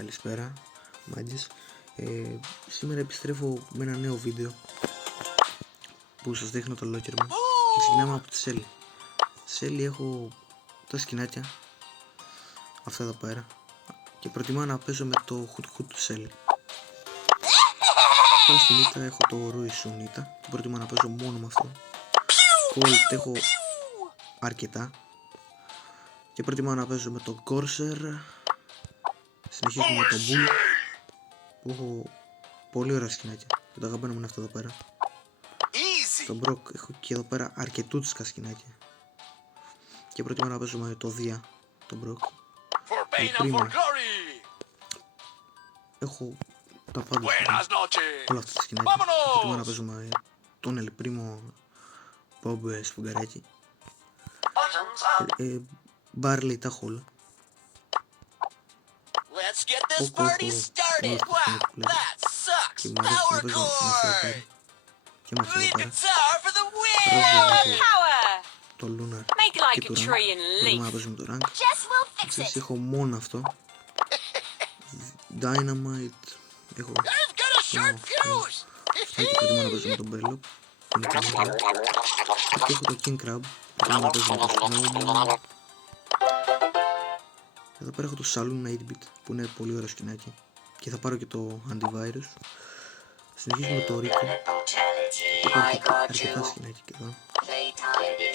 Καλησπέρα, μάγκες. Σήμερα επιστρέφω με ένα νέο βίντεο που σας δείχνω το locker μου και ξεκινάμε από τη Shelly. Shelly έχω τα σκηνάκια αυτά εδώ πέρα και προτιμάω να παίζω με το Hoot Hoot του Shelly. Τώρα στη Nita έχω το Ruishu Nita και προτιμάω να παίζω μόνο με αυτό. Colt έχω αρκετά και προτιμάω να παίζω με το Corsair. Συνεχίζουμε με το Bull που έχω πολύ ωραία σκηνάκια και το αγαπημένο μου είναι αυτό εδώ πέρα. Στο Brock έχω και εδώ πέρα αρκετούτσικα σκηνάκια και προτιμάω να παίζω με το Dia, το Brock. Primo έχω τα πάντα, όλα αυτά τα σκηνάκια. Προτιμάω να παίζω με τον El Primo Bob σφουγγαράκι. Barley τα έχω όλα. Πόκο έχω όλα αυτά τα σκηνάκια που βλέπω και μου αρέσει να παίζω με αυτό εδώ πέρα και με αυτό εδώ πέρα. Ρόζο έχω το Lunar και το Rank, προτιμάω να παίζω με το Rank. Ξέρεις, έχω μόνο αυτό. Dynamite έχω αυτό και προτιμάω να παίζω με τον Belloc που είναι πολύ ωραίο. Και έχω το King Crab, προτιμάω να παίζω με το Snowman. Εδώ πέρα έχω το Saloon 8-bit που είναι πολύ ωραίο σκηνάκι και θα πάρω και το Antivirus. Συνεχίζουμε με το Rico. Έχω αρκετά σκηνάκια και εδώ.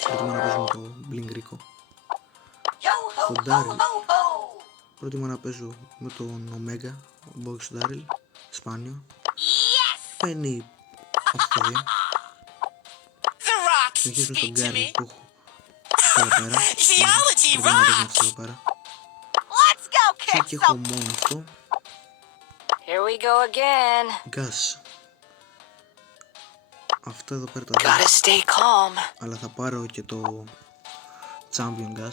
Προτιμάω να παίζω με το Bling Rico. Το Daryl προτιμάω να παίζω με τον Omega Box Daryl, σπάνιο. Penny αυτά τα δύο. Συνεχίζουμε στον Gary που έχω αυτό εδώ πέρα. Προτιμάω να παίζω με αυτό εδώ πέρα. Και έχω μόνο αυτό. Gas. Αυτό εδώ πέρα τα δύο. Αλλά θα πάρω και το Champion Gas.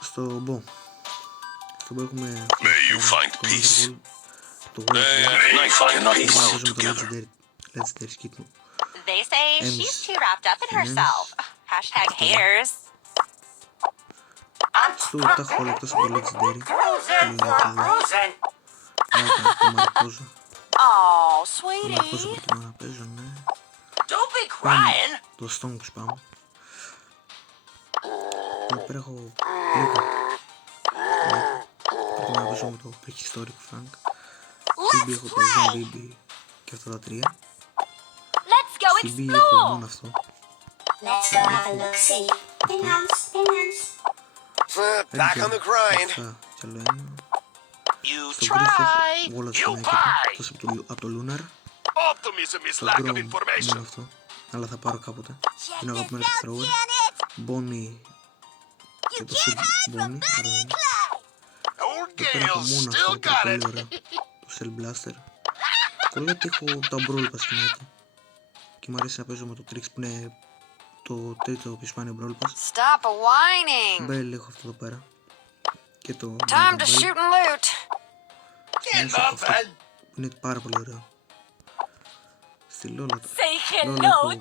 Στο Bo έχουμε το World να παίζω με το Legendary Skit μου. Αυτό τα έχω όλα εκτός από το Legendary. Το Mariposa. Το Mariposa προτιμάω να παίζω, ναι. Πάμε το Stonks πάμε. Εδώ πέρα έχω Luca. Προτιμάω να παίζω με το Prehistoric Frank. Στην B έχω το Zombie και αυτά τα τρία. Στην B έχω μόνο αυτό. Back on the grind. Κι άλλο ένα. Στο Griff έχω όλα τα σκηνάκια εκτός από το Lunar. Στο Grom μόνο αυτό, αλλά θα πάρω κάποτε. Είναι αγαπημένο του Thrower. Bonnie και το Sud Bonnie, άρα είναι. Εδώ πέρα έχω μόνο αυτό, το πολύ ωραίο. Το Cell Blaster. Κολλάτε έχω τα Brawl Pass σκηνάκια και μου αρέσει να παίζω με το Trix που είναι το τρίτο πιο σπάνιο Brawl Pass. Bell έχω αυτό εδώ πέρα και το Bell είναι πάρα πολύ ωραίο. Στη Lola το Lola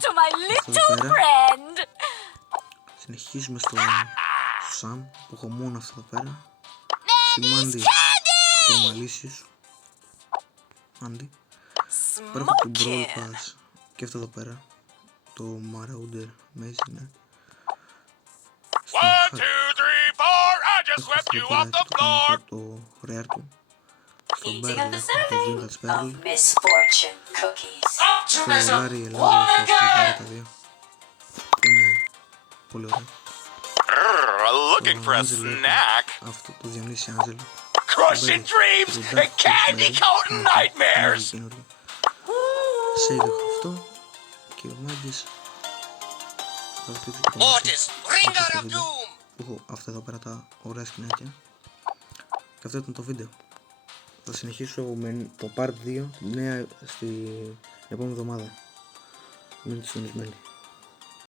συνεχίζουμε στο Sam που έχω μόνο αυτό εδώ πέρα. Στη Mandy το Malicious Mandy. Πέρα έχω το Brawl Pass και αυτό εδώ πέρα το Marauder Maze, ναι. Το Rare του. Στο Barrel έχω το Vintage Barrel. Στο Larry Elari έχω τα δύο. Είναι πολύ ωραίο. Το Angelo έχω αυτό το Διονύση Angelo. Το Candy Coated Nightmares. Save έχω αυτό και ο Μάγκης που έχω αυτά εδώ πέρα τα ωραία σκηνάκια και αυτό ήταν το βίντεο. Θα συνεχίσω με το part 2 νέα στην επόμενη εβδομάδα. Μείνετε συντονισμένοι.